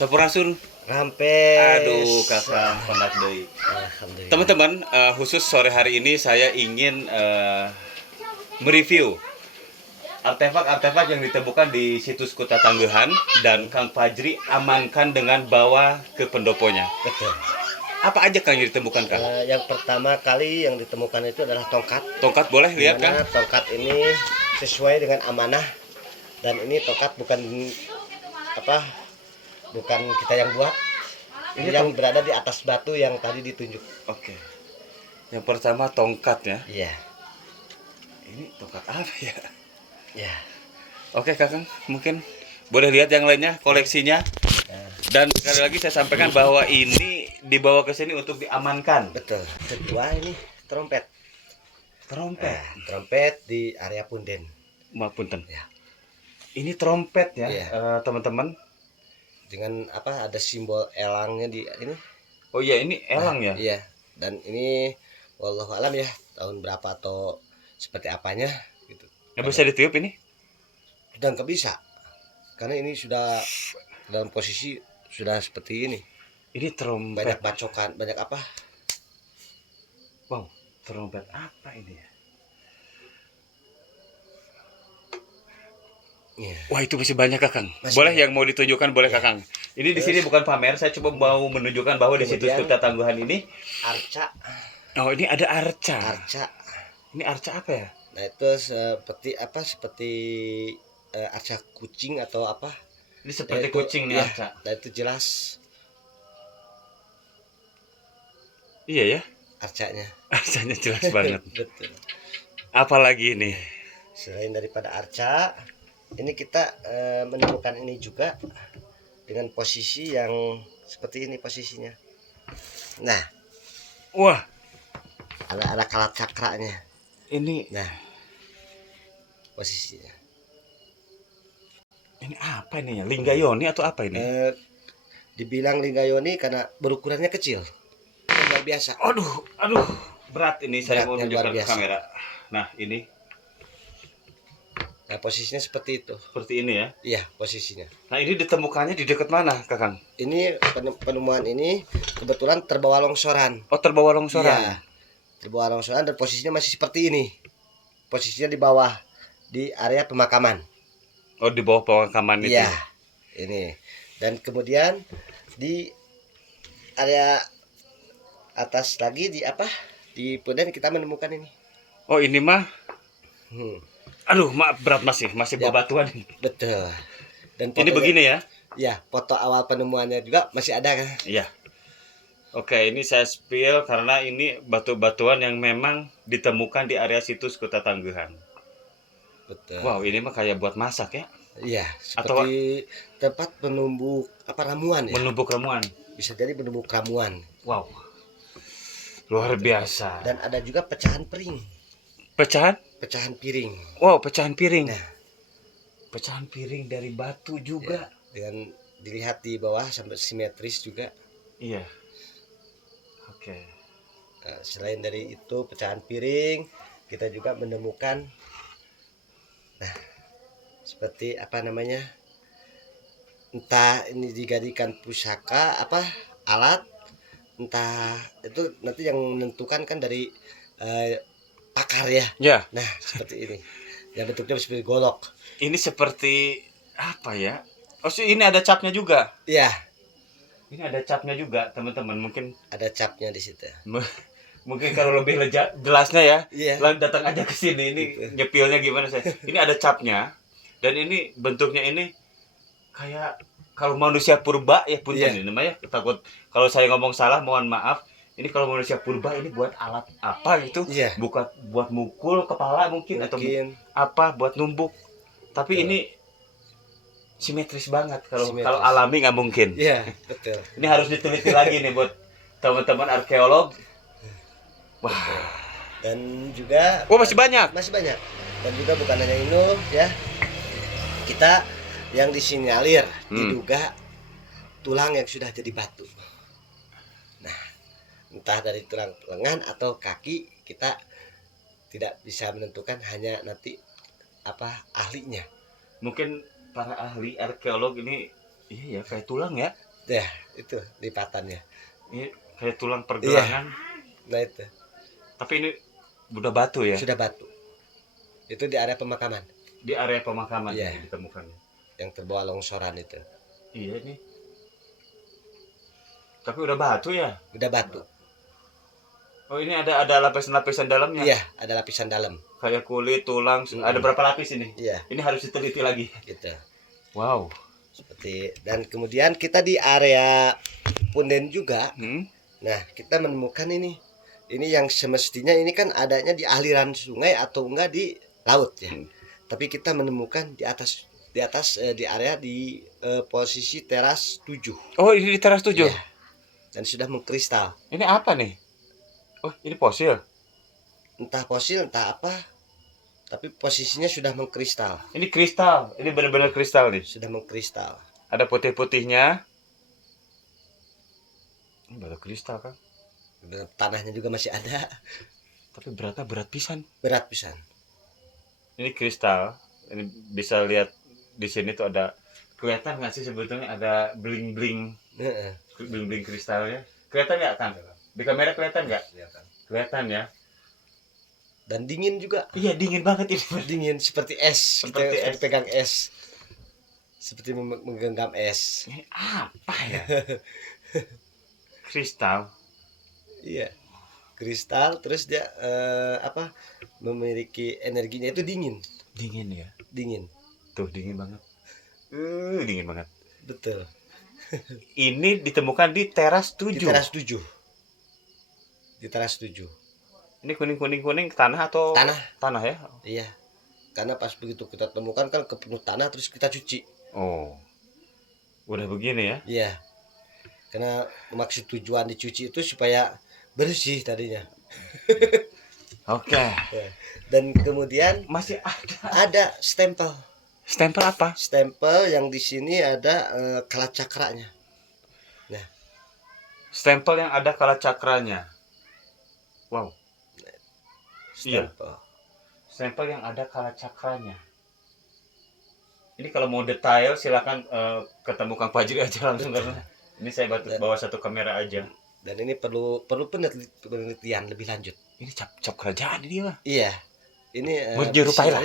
Sampurasun. Rampes. Aduh, kakak penat deui. Alhamdulillah. Teman-teman, khusus sore hari ini saya ingin mereview artefak-artefak yang ditemukan di situs Kuta Tangguhan dan Kang Fajri amankan dengan bawa ke pendoponya. Betul. Apa aja Kang yang ditemukan, Kang? Yang pertama kali yang ditemukan itu adalah tongkat. Tongkat boleh lihat, Kang? Tongkat ini sesuai dengan amanah, dan ini tongkat bukan kita yang buat. Ini yang berada di atas batu yang tadi ditunjuk. Oke. Yang pertama tongkat ya. Iya. Ini tongkat apa ya? Ya. Oke, Kakang, mungkin boleh lihat yang lainnya, koleksinya. Dan sekali lagi saya sampaikan bahwa ini dibawa ke sini untuk diamankan. Betul. Kedua ini trompet. Trompet. Trompet di area punden. Mapunten. Ya. Ini trompet ya, Iya. Teman-teman. Dengan ada simbol elangnya di ini. Oh iya, ini elang ya. Iya. Dan ini wallahu alam ya, tahun berapa atau seperti apanya gitu. Nggak bisa ditiup ini? Sudah nggak bisa, karena ini sudah dalam posisi sudah seperti ini. Ini trompet. Banyak bacokan, banyak apa? Wow, trompet apa ini ya? Ya. Wah, itu masih banyak, Kakang. Masih Boleh banyak. yang mau ditunjukkan, boleh, Ya. Kakang. Ini di sini bukan pamer, saya coba mau menunjukkan bahwa di situs Kemudian, Kuta Tangguhan ini. Arca. Oh, ini ada arca. Arca. Ini arca apa ya? Nah, itu seperti seperti arca kucing atau apa? Ini seperti Itu, kucing nih ya, arca. nah itu jelas Iya ya, arcanya. arcanya jelas banget. Betul. Apalagi ini? Selain daripada arca, ini kita menemukan ini juga dengan posisi yang seperti ini posisinya. Nah, Wah, ada kalat cakranya. ini Nah, posisinya. ini apa ini ya? Linggayoni atau apa ini? Dibilang linggayoni karena berukurannya kecil, luar biasa. Aduh, berat ini saya mau Beratnya luar tunjukkan ke biasa. kamera. Nah, ini Nah, posisinya seperti itu. seperti ini ya. Iya, posisinya. Nah, ini ditemukannya di dekat mana, Kakang? Ini penemuan ini kebetulan terbawa longsoran. Oh, terbawa longsoran. Iya, terbawa longsoran dan posisinya masih seperti ini. Posisinya di bawah, di area pemakaman. Oh, di bawah pemakaman itu. Iya, ini. Dan kemudian di area atas lagi di Punden kita menemukan ini. Oh, ini mah. Aduh, maaf, berat masih Ya. bebatuan. Betul. Dan Ini begini ya. Ya, foto awal penemuannya juga masih ada kan? Iya. Oke, ini saya spill karena ini batu-batuan yang memang ditemukan di area situs Kuta Tangguhan. Betul. Wow, ini mah kayak buat masak ya. Iya, seperti tempat menumbuk ramuan ya. Menumbuk ramuan. Bisa jadi menumbuk ramuan. Wow. Luar biasa. Dan ada juga pecahan piring. Pecahan Piring. Wow, pecahan piring. Nah, Pecahan piring dari batu juga. Ya, dengan dilihat di bawah sampai simetris juga. Iya. Oke. Nah, selain dari itu pecahan piring, kita juga menemukan seperti entah ini dijadikan pusaka alat, entah itu nanti yang menentukan kan dari pakar ya. Ya, Nah, seperti ini. Yang bentuknya seperti golok. ini seperti apa ya? Oh, sih ini ada capnya juga. Iya, Ini ada capnya juga, teman-teman. Mungkin ada capnya di situ. mungkin kalau lebih jelasnya ya, Iya. datang aja ke sini. Ini Gitu. nyepilnya gimana saya? Ini ada capnya dan ini bentuknya ini kayak kalau manusia purba ya punten Iya. ini namanya. Takut kalau saya ngomong salah, mohon maaf. Ini kalau manusia purba ini buat alat apa gitu? Iya. Buat mukul kepala mungkin atau apa buat numbuk. Tapi Betul. ini simetris banget kalau Simetris. alami nggak mungkin. Iya, betul. Ini harus diteliti lagi nih buat teman-teman arkeolog. Wah. Dan juga Masih banyak. Dan juga bukan hanya itu ya. Kita yang disinyalir diduga tulang yang sudah jadi batu. Nah, entah dari tulang lengan atau kaki, kita tidak bisa menentukan, hanya nanti ahlinya. Mungkin para ahli arkeolog ini iya ya kayak tulang ya. Ya, itu lipatannya. Ini kayak tulang pergelangan. Nah itu Tapi ini udah batu ya. sudah batu. Itu di area pemakaman Di area pemakaman Iya. yang ditemukannya. yang terbawa longsoran itu. Iya nih. Tapi udah batu ya. Udah batu. Oh ini ada lapisan-lapisan dalamnya. Iya, ada lapisan dalam. Kayak kulit, tulang. Ada berapa lapis ini? Iya, Ini harus diteliti lagi. gitu. Wow. Seperti dan kemudian kita di area punden juga. Nah, kita menemukan ini. Ini yang semestinya ini kan adanya di aliran sungai atau enggak di laut ya. Tapi kita menemukan di atas di area di posisi teras 7. Oh ini di teras 7. Iya. Dan sudah mengkristal. Ini apa nih? Oh ini fosil. Entah fosil entah apa. Tapi posisinya sudah mengkristal. Ini kristal. Ini benar-benar kristal nih. Sudah mengkristal. Ada putih-putihnya. Ini batu kristal kan. Dan tanahnya juga masih ada. Tapi beratnya berat pisan. Berat pisan. Ini kristal. Ini bisa lihat di sini tuh ada, kelihatan nggak sih sebetulnya ada bling-bling Heeh. bling-bling kristalnya. Kelihatan nggak kan? Di kamera kelihatan nggak? Kelihatan ya. Dan dingin juga. Iya dingin banget ini. Dingin seperti es. Seperti Kita es. pegang es. Seperti menggenggam es. Ini apa ya? Kristal. Iya. Kristal terus dia memiliki energinya itu dingin. Dingin ya. Dingin. Tuh dingin banget. Dingin banget. Betul. Ini ditemukan di teras 7. Di teras 7. Di teras 7. Ini kuning tanah atau Tanah. Tanah ya? Iya. Karena pas begitu kita temukan kan kepenuh tanah terus kita cuci. Oh. Udah begini ya? Iya. Karena maksud tujuan dicuci itu supaya bersih tadinya. Oke. Dan kemudian Masih ada. ada stempel. Stempel apa? Stempel yang di sini ada kalacakranya. Stempel yang ada kalacakranya. Wow. Iya. Stempel. Stempel yang ada kalacakranya. Ini kalau mau detail silakan ketemu Kang Fajri aja langsung karena ini saya bawa satu kamera aja. Dan ini perlu penelitian lebih lanjut. Ini cap kerajaan ini mah. Iya. Ini Menyerupai lah.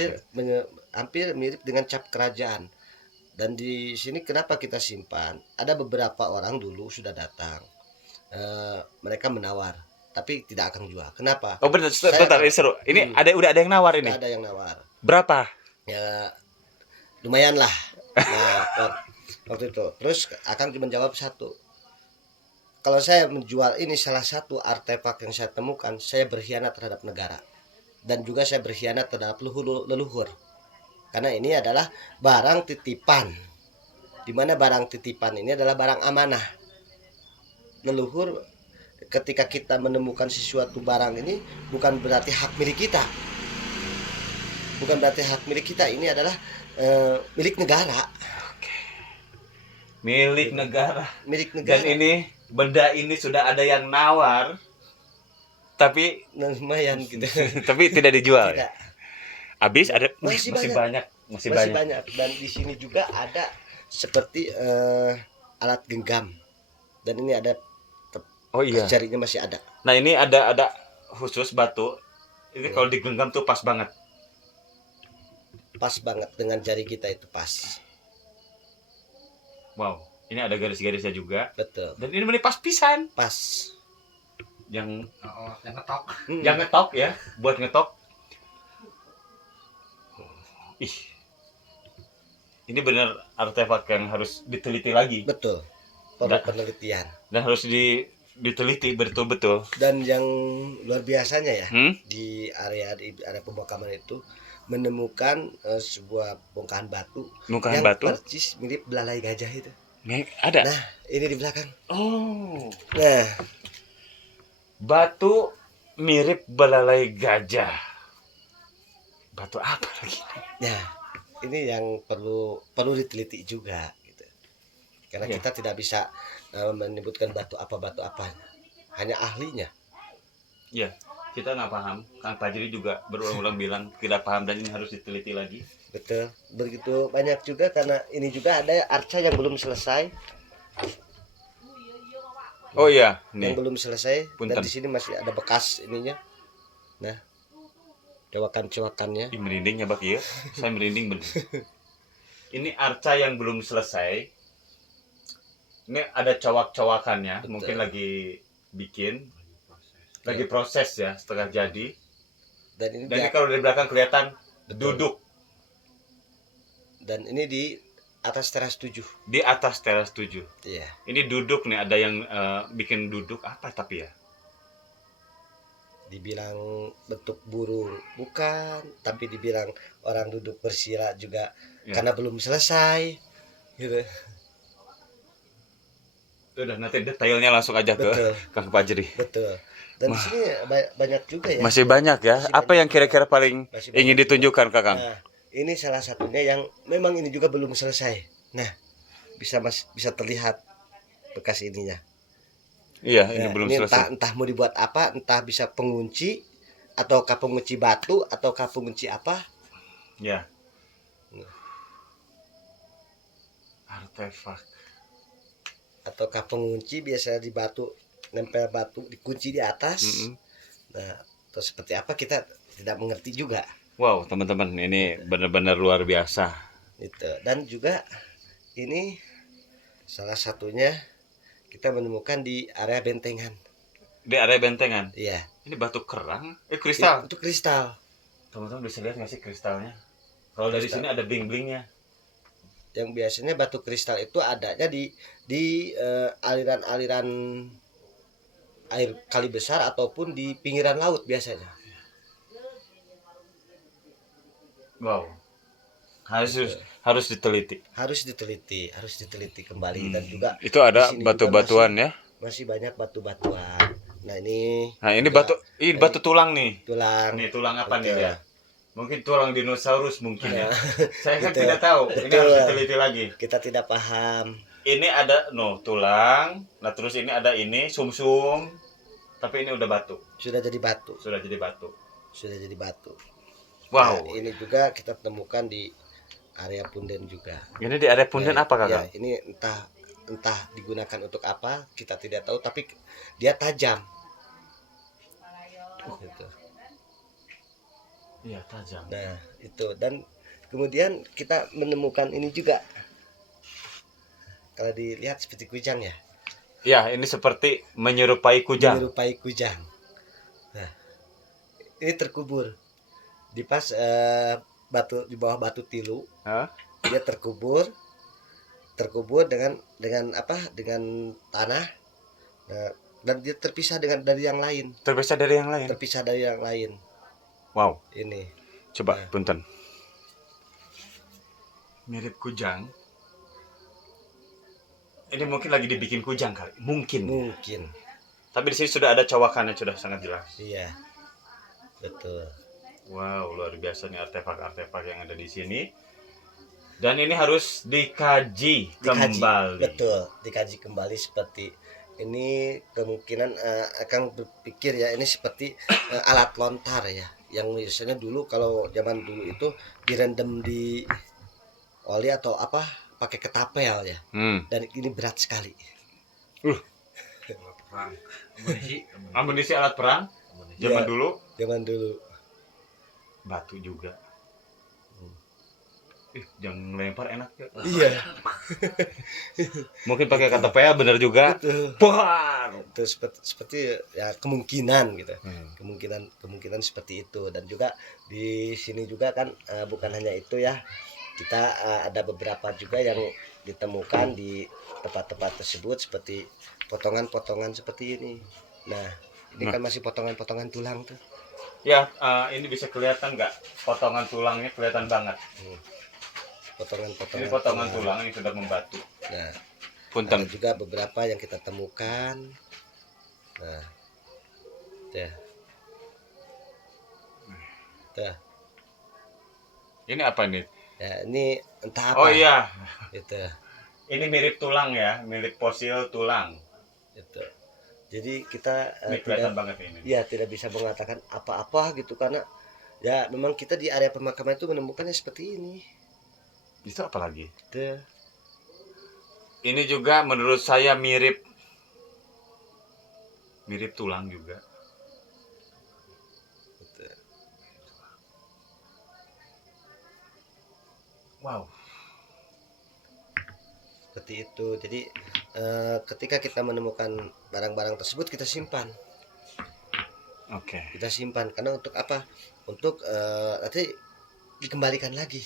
hampir mirip dengan cap kerajaan. Dan di sini kenapa kita simpan? Ada beberapa orang dulu sudah datang. Mereka menawar, tapi tidak akan jual. Kenapa? Oh benar, bentar, ini seru. Ini udah ada yang nawar ini. Ada yang nawar. Berapa? Ya lumayan lah. Nah, waktu itu. Terus akan cuma jawab satu. Kalau saya menjual ini salah satu artefak yang saya temukan, saya berkhianat terhadap negara. Dan juga saya berkhianat terhadap leluhur. Karena ini adalah barang titipan. Di mana barang titipan ini adalah barang amanah. Leluhur ketika kita menemukan sesuatu barang ini bukan berarti hak milik kita. Bukan berarti hak milik kita, ini adalah milik negara. Milik negara. Milik negara. Dan ini benda ini sudah ada yang nawar, tapi lumayan gitu. tapi tidak dijual. Tidak. Ya? Habis ada Masih banyak. Masih banyak. Dan di sini juga ada seperti alat genggam. Dan ini ada jarinya masih ada. Nah, ini ada khusus batu. Ini kalau digenggam tuh pas banget. Pas banget dengan jari kita itu pas. Wow, ini ada garis-garisnya juga. Betul. Dan ini bener pas pisan. Pas. Yang ngetok. Yang ngetok ya, buat ngetok. Ih. Ini benar artefak yang harus diteliti lagi. Betul. Perlu penelitian. Dan harus diteliti betul-betul. Dan yang luar biasanya ya, di area pemakaman itu menemukan sebuah bongkahan batu yang persis mirip belalai gajah itu. Ada. Nah, ini di belakang. Oh. Nah, batu mirip belalai gajah. Batu apa lagi? Nah, ini yang perlu diteliti juga gitu. Karena kita tidak bisa menyebutkan batu apa, hanya ahlinya. Iya, kita nggak paham. Kang Fajri juga berulang-ulang bilang tidak paham dan ini harus diteliti lagi. Betul, begitu banyak juga karena ini juga ada arca yang belum selesai. Oh iya, yang nih. belum selesai. Punten. Dan di sini masih ada bekas ininya. Nah, cowakannya. Ih, merinding ya, Bak, ya. Saya merinding bener. Ini arca yang belum selesai. Ini ada cowak-cowakannya, mungkin Betul. lagi bikin, lagi proses ya, setengah jadi. Dan ini Dan ini kalau dari belakang kelihatan Betul. duduk Dan ini di atas teras 7. di atas teras 7. Iya. Ini duduk nih, ada yang bikin duduk apa tapi ya? Dibilang bentuk burung bukan, tapi dibilang orang duduk bersila juga Ya. karena belum selesai gitu. Udah, nanti detailnya langsung aja ke Betul. Kang Fajri. Betul. Dan di sini banyak juga ya. Masih banyak ya. Masih Apa banyak. yang kira-kira paling Masih ingin banyak. ditunjukkan, Kakang? Nah, ini salah satunya yang memang ini juga belum selesai. Nah, bisa terlihat bekas ininya. Iya, ini Nah, belum ini selesai. entah mau dibuat apa, entah bisa pengunci ataukah pengunci batu ataukah pengunci apa. Ya. Artefak. Ataukah pengunci biasanya di batu, nempel batu dikunci di atas. Nah, atau seperti apa kita tidak mengerti juga. Wow, teman-teman, ini benar-benar luar biasa. Gitu. Dan juga ini salah satunya kita menemukan di area bentengan. Di area bentengan. Iya. Ini batu kerang, kristal. Itu kristal. Teman-teman bisa lihat nggak sih kristalnya? Kalau dari sini ada bling-blingnya. Yang biasanya batu kristal itu adanya di aliran-aliran air kali besar ataupun di pinggiran laut biasanya. Wow. Harus diteliti. Harus diteliti kembali. Dan juga Itu ada di sini batu-batuan juga ya. masih banyak batu-batuan. Nah, ini Batu, ini batu tulang nih. tulang. Nih tulang apa nih Betul. ya? Mungkin tulang dinosaurus mungkin ya. Saya kan Betul. tidak tahu. Ini Betul. harus diteliti lagi. Kita tidak paham. Ini ada tulang. Nah, terus ini ada ini sumsum. Tapi ini udah batu. Sudah jadi batu. Sudah jadi batu. Wow. Nah, ini juga kita temukan di area punden juga. Ini di area punden apa, Ya, Kakak? ini entah digunakan untuk apa, kita tidak tahu, tapi dia tajam. Gitu. Iya, tajam. Nah, itu. Dan kemudian kita menemukan ini juga. Kalau dilihat seperti kujang ya. Ya, ini seperti menyerupai kujang. Nah, ini terkubur di pas batu, di bawah batu tilu. Hah? Dia terkubur dengan apa? Dengan tanah. Nah, dan dia terpisah dari yang lain. Terpisah dari yang lain. Wow. Ini. Coba, Nah. punten. Mirip kujang. Ini mungkin lagi dibikin kujang kali. Mungkin. Tapi di sini sudah ada cowakannya, sudah sangat jelas. Iya. Betul. Wow, luar biasa nih artefak-artefak yang ada di sini. Dan ini harus dikaji kembali. Betul, dikaji kembali seperti ini. Kemungkinan akan berpikir ya ini seperti alat lontar ya, yang biasanya dulu kalau zaman dulu itu direndam di oli atau apa pakai ketapel ya. Dan ini berat sekali. Amunisi alat perang zaman Ya, dulu. Zaman dulu. Batu juga. Jangan lempar enak ya. Iya. Mungkin pakai ketapel bener juga. Betul. Puar. Itu seperti ya kemungkinan gitu. Kemungkinan seperti itu. Dan juga di sini juga kan bukan hanya itu ya. Kita ada beberapa juga yang ditemukan di tempat-tempat tersebut seperti potongan-potongan seperti ini. Nah, ini kan masih potongan-potongan tulang tuh. Ya, ini bisa kelihatan nggak? Potongan tulangnya kelihatan banget. Potongan-potongan. Ini potongan tulang yang sudah membatu. Nah, Punten. ada juga beberapa yang kita temukan. Nah, tuh. Ini apa nih? Ya, ini entah apa. Oh iya. Gitu. Ini mirip tulang ya, mirip fosil tulang. Gitu. Jadi kita Ini kelihatan banget ini. ya tidak bisa mengatakan apa-apa gitu karena ya memang kita di area pemakaman itu menemukannya seperti ini. Itu apa lagi? Tuh. Ini juga menurut saya mirip Mirip tulang juga. Gitu. Wow. Seperti itu. Jadi ketika kita menemukan barang-barang tersebut kita simpan. Oke. Kita simpan karena untuk apa? Untuk nanti dikembalikan lagi.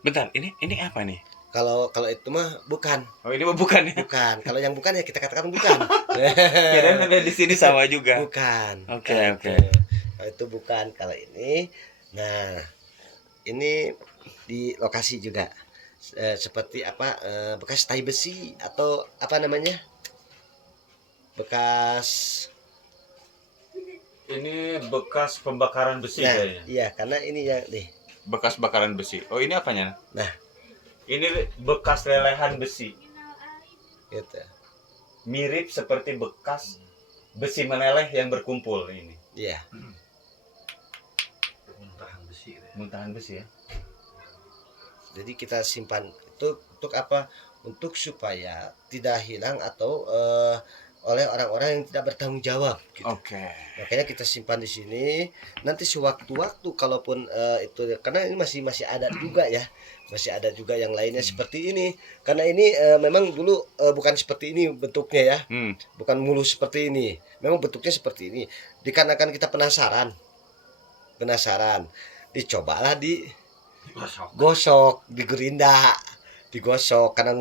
Bentar, ini apa nih? Kalau itu mah bukan. Oh, ini mah bukan ya? Bukan. Kalau yang bukan ya kita katakan bukan. Kirain ada di sini sama juga. Bukan. Oke, Kalau oke. itu. Kalau itu bukan. Kalau ini, nah ini di lokasi juga. Seperti apa? Bekas tai besi atau apa namanya? Bekas. Ini bekas pembakaran besi Nah, kayaknya. iya karena ini ya nih. Bekas bakaran besi. Oh, ini apanya? Nah, Ini bekas lelehan besi. gitu. Mirip seperti bekas besi meleleh yang berkumpul ini. Iya. Muntahan besi ya. Jadi kita simpan itu untuk apa? Untuk supaya tidak hilang atau oleh orang-orang yang tidak bertanggung jawab. Gitu. Oke. Makanya kita simpan di sini. Nanti sewaktu-waktu, kalaupun itu, karena ini masih ada juga ya, masih ada juga yang lainnya seperti ini. Karena ini memang dulu bukan seperti ini bentuknya ya, bukan mulus seperti ini. Memang bentuknya seperti ini. Dikarenakan kita penasaran, dicobalah digosok, digosok karena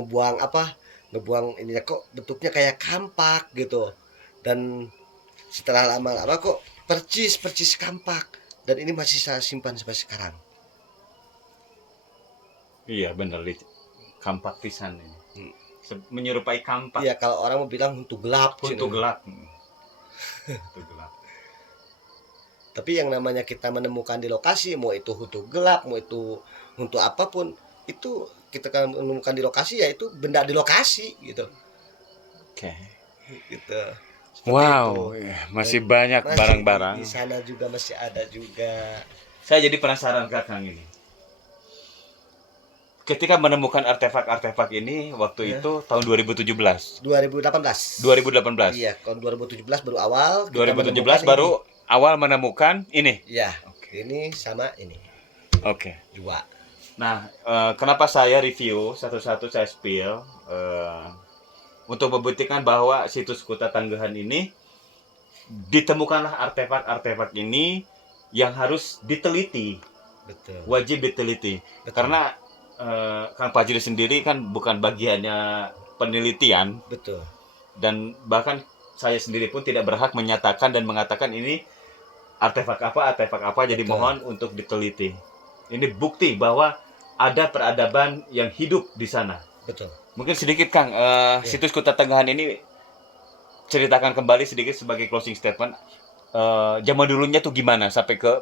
ngebuang ininya, kok bentuknya kayak kampak gitu. Dan setelah lama-lama kok percis kampak, dan ini masih saya simpan sampai sekarang. Iya benar, kampak pisan ini. Menyerupai kampak. Iya, kalau orang mau bilang huntu gelap. Huntu gelap. Huntu gelap. Tapi yang namanya kita menemukan di lokasi, mau itu huntu gelap, mau itu huntu apapun, itu kita kan menemukan di lokasi, ya itu benda di lokasi gitu. Oke. Gitu. Wow, itu. masih banyak barang-barang. Di sana juga masih ada juga. Saya jadi penasaran Kakang ini. Ketika menemukan artefak-artefak ini waktu itu tahun 2018. 2018. Iya, tahun 2017 baru awal. 2017 baru awal menemukan ini. Iya. Okay. Ini sama ini. Oke. Dua. Nah, kenapa saya review satu-satu, saya spill untuk membuktikan bahwa situs Kuta Tanggahan ini ditemukanlah artefak-artefak ini yang harus diteliti. Betul. Wajib diteliti. Betul. Karena Kang Fajri sendiri kan bukan bagiannya penelitian. Betul. Dan bahkan saya sendiri pun tidak berhak menyatakan dan mengatakan ini artefak apa. Jadi Betul. mohon untuk diteliti. Ini bukti bahwa ada peradaban yang hidup di sana. Betul. Mungkin sedikit Kang, situs Kuta Tanggahan ini ceritakan kembali sedikit sebagai closing statement. Zaman dulunya tuh gimana sampai ke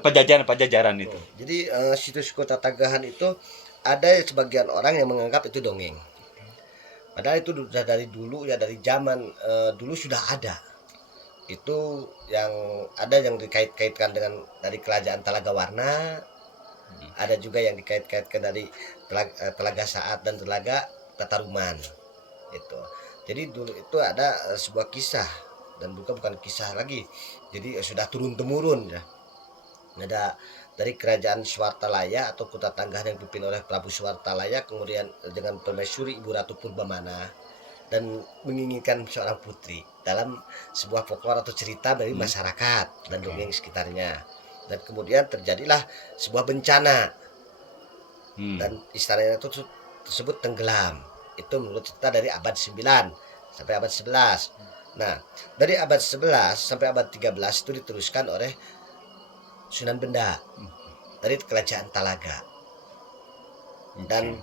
pajajaran itu. Jadi situs Kuta Tanggahan itu ada sebagian orang yang menganggap itu dongeng. Padahal itu sudah dari dulu ya, dari zaman dulu sudah ada. Itu yang ada yang dikait-kaitkan dengan dari kerajaan Talaga Warna. Ada juga yang dikait-kaitkan dari Telaga Saat dan Telaga Tataruman. Itu. Jadi dulu itu ada sebuah kisah, dan bukan kisah lagi. Jadi sudah turun temurun ya. Ada dari kerajaan Swartalaya atau Kuta Tanggahan yang dipimpin oleh Prabu Swartalaya, kemudian dengan permaisuri Ibu Ratu Purbamana, dan menginginkan seorang putri dalam sebuah folklore atau cerita dari masyarakat dan dongeng sekitarnya. Dan kemudian terjadilah sebuah bencana dan istananya tersebut tenggelam. Itu menurut cerita dari abad 9 sampai abad 11. Nah, dari abad 11 sampai abad 13 itu diteruskan oleh Sunan Benda dari kerajaan Talaga. Dan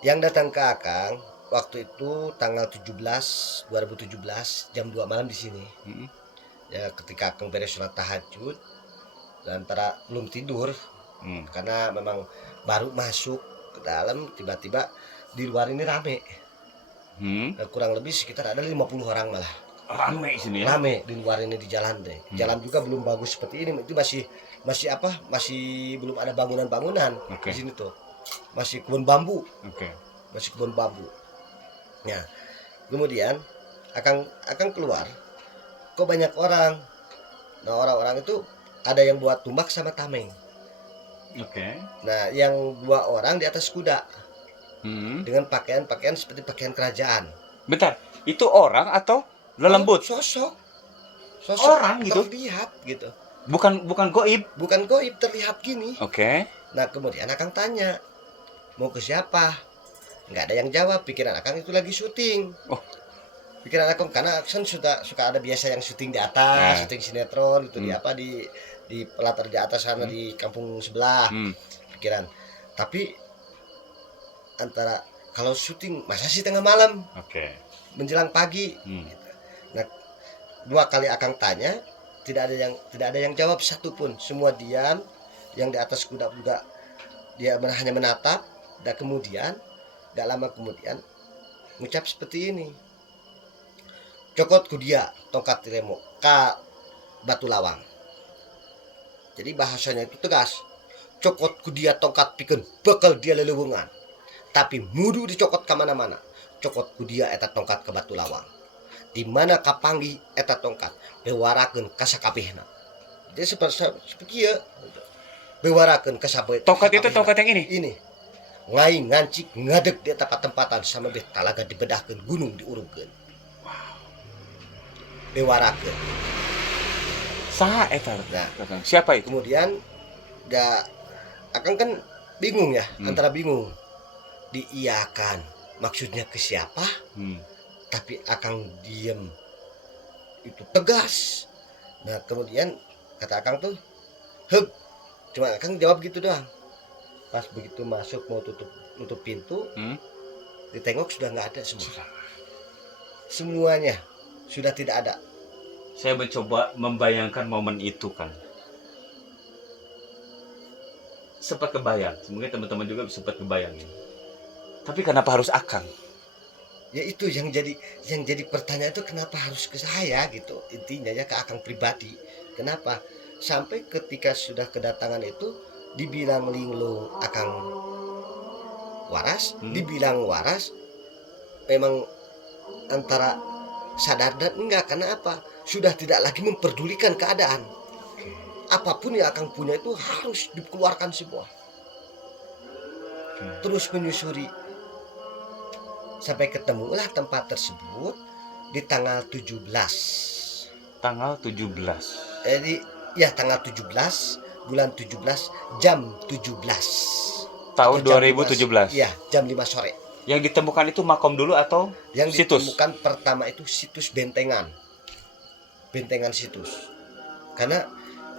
yang datang ke Akang waktu itu tanggal 2017 jam 2 malam di sini. Ya, ketika Akang beres sholat tahajud, dan antara belum tidur karena memang baru masuk ke dalam, tiba-tiba di luar ini rame. Kurang lebih sekitar ada 50 orang malah. Rame sini ya. Rame di luar ini, di jalan deh. Jalan juga belum bagus seperti ini. Itu masih belum ada bangunan-bangunan di sini tuh. Masih kebun bambu. Masih kebun bambu. Ya. Kemudian Akang keluar kok banyak orang. Nah orang-orang itu ada yang buat tumbak sama tameng. Oke. Nah yang 2 orang di atas kuda dengan pakaian-pakaian seperti pakaian kerajaan. Bentar, itu orang atau lelembut? Sosok Orang gitu? terlihat gitu. Bukan goib. Bukan goib, terlihat gini. Oke. Nah kemudian akang tanya, mau ke siapa? Nggak ada yang jawab. Pikiran akang itu lagi syuting. Oh. Pikiran akang karena kan suka ada biasa yang syuting di atas, syuting sinetron gitu di apa di pelatar di atas sana di kampung sebelah. Pikiran. Tapi antara kalau syuting masa sih tengah malam? Oke. Menjelang pagi. Nah 2 kali akang tanya, tidak ada yang jawab satupun. Semua diam. Yang di atas kuda juga dia hanya menatap. Dan kemudian gak lama kemudian mengucap seperti ini, cokot kudia tongkat tiremo ka batu lawang. Jadi bahasanya itu tegas, cokot kudia tongkat pikeun bakal dia lelewungan, tapi mudu dicokot ke mana-mana. Cokot kudia eta tongkat ke batu lawang, di mana kapanggih eta tongkat bewarakeun ka sakabehna. Jadi seperti ya bewarakeun ka sakabehna. Tongkat itu tongkat yang ini. Ini ngai ngancik ngadeg di tempat-tempatan sama beh talaga dibedahkeun, gunung diurungkeun. Bewarakeun. Saha eta? Nah, siapa itu? Kemudian akang kan bingung ya, antara bingung diiyakan maksudnya ke siapa, tapi akang diem itu tegas. Nah kemudian kata akang tuh heb, cuma akang jawab gitu doang. Pas begitu masuk mau tutup pintu, ditengok sudah nggak ada semuanya sudah tidak ada. Saya mencoba membayangkan momen itu kan. Sempat kebayang, mungkin teman-teman juga sempat kebayangin. Tapi kenapa harus akang? Ya itu yang jadi pertanyaan itu, kenapa harus ke saya gitu, intinya ya ke akang pribadi. Kenapa sampai ketika sudah kedatangan itu dibilang linglung akang waras, dibilang waras, memang antara sadar dan enggak. Karena apa? Sudah tidak lagi memperdulikan keadaan. Apapun yang akang punya itu harus dikeluarkan semua. Terus menyusuri sampai ketemulah tempat tersebut di tanggal 17. Tanggal 17. Ya tanggal 17 bulan 17 jam 17 tahun 2017. Ya, jam 5 sore. Yang ditemukan itu makom dulu atau yang situs? Ditemukan pertama itu situs bentengan situs. Karena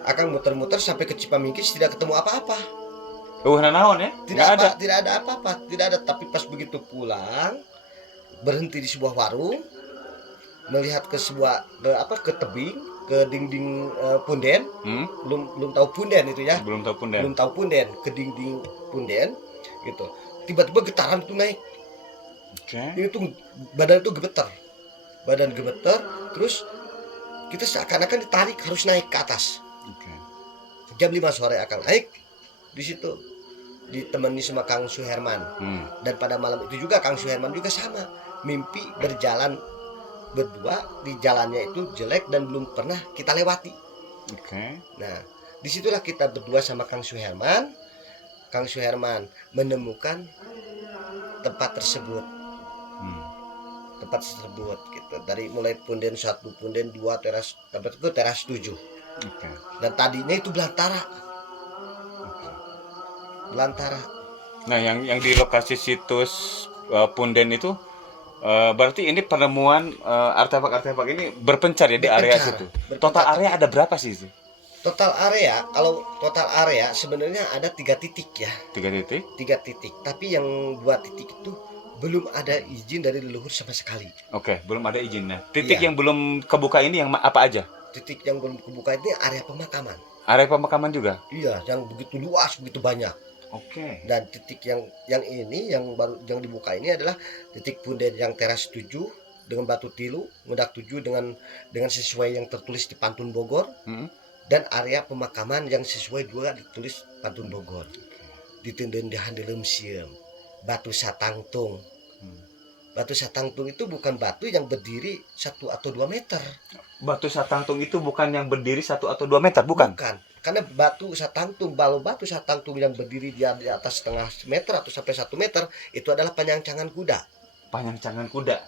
akang muter-muter sampai ke Cipamingkis tidak ketemu apa-apa. Naon ya? Tidak ada apa-apa, tidak ada. Tapi pas begitu pulang, berhenti di sebuah warung, melihat ke ke tebing, ke dinding punden. Belum tahu punden itu ya. Belum tahu punden, ke dinding punden gitu. Tiba-tiba getaran itu naik. Ini tuh badan itu gemeter, terus kita seakan-akan ditarik harus naik ke atas. Jam 5 sore akan naik di situ, ditemani sama Kang Suherman. Dan pada malam itu juga Kang Suherman juga sama, mimpi berjalan berdua di jalannya itu jelek dan belum pernah kita lewati. Nah, disitulah kita berdua sama Kang Suherman. Kang Suherman menemukan tempat tersebut. Gitu. Dari mulai punden 1, punden 2, teras tempat itu teras 7. Dan tadinya itu belantara. Nah, yang di lokasi situs punden itu berarti ini penemuan artefak-artefak ini berpencar ya di area situ. Total area ada berapa sih itu? Total area sebenarnya ada 3 titik ya. 3 titik. Tapi yang 2 titik itu belum ada izin dari leluhur sama sekali. Belum ada izinnya. Titik yang belum kebuka ini yang apa aja? Titik yang belum kebuka ini area pemakaman. Area pemakaman juga? Iya, yang begitu luas, begitu banyak. Dan titik yang ini yang dibuka ini adalah titik punden yang teras 7 dengan batu tilu, ngedak 7 dengan sesuai yang tertulis di Pantun Bogor. Dan area pemakaman yang sesuai juga ditulis Pantun Bogor. Ditenden di handelem sieum, batu satangtung. Batu Satangtung itu bukan batu yang berdiri 1 atau 2 meter. Batu Satangtung itu bukan yang berdiri 1 atau 2 meter, bukan? Karena batu Satangtung, kalau batu Satangtung yang berdiri di atas setengah meter atau sampai 1 meter, itu adalah penyangcangan kuda. Panyancangan kuda,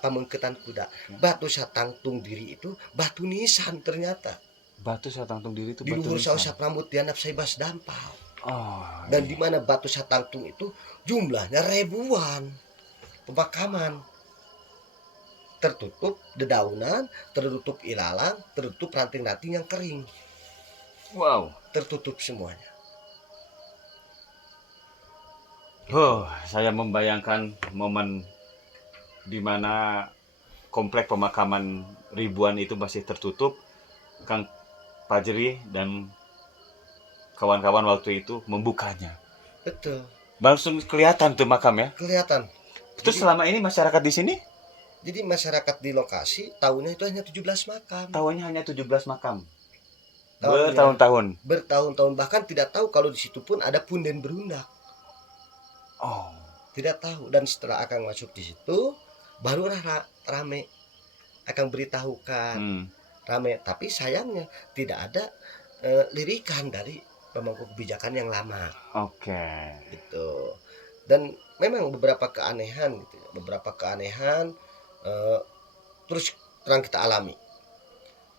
Pamengketan kuda. Batu Satangtung diri itu batu nisan ternyata. Batu Satangtung diri itu Di batu luhur nisan. Sausa Pramut dianap Saibas Dampau. Oh, Dan iya. di mana batu Satangtung itu jumlahnya ribuan. Pemakaman tertutup dedaunan, tertutup ilalang, tertutup ranting-ranting yang kering, Wow. tertutup semuanya. Saya membayangkan momen di mana komplek pemakaman ribuan itu masih tertutup. Kang Fajri dan kawan-kawan waktu itu membukanya. Betul, Langsung kelihatan tuh makam ya. kelihatan. Terus selama ini masyarakat di sini Jadi masyarakat di lokasi tahunya itu hanya 17 makam. tahunya hanya 17 makam. Tahunya Bertahun-tahun. bertahun-tahun, bahkan tidak tahu kalau di situ pun ada punden berundak. Oh. Tidak tahu. Dan setelah Akang masuk di situ, barulah rame. Akang beritahukan rame. Tapi sayangnya tidak ada lirikan dari pemangku kebijakan yang lama. Oke. Gitu. Dan memang beberapa keanehan gitu ya. Beberapa keanehan terus terang kita alami.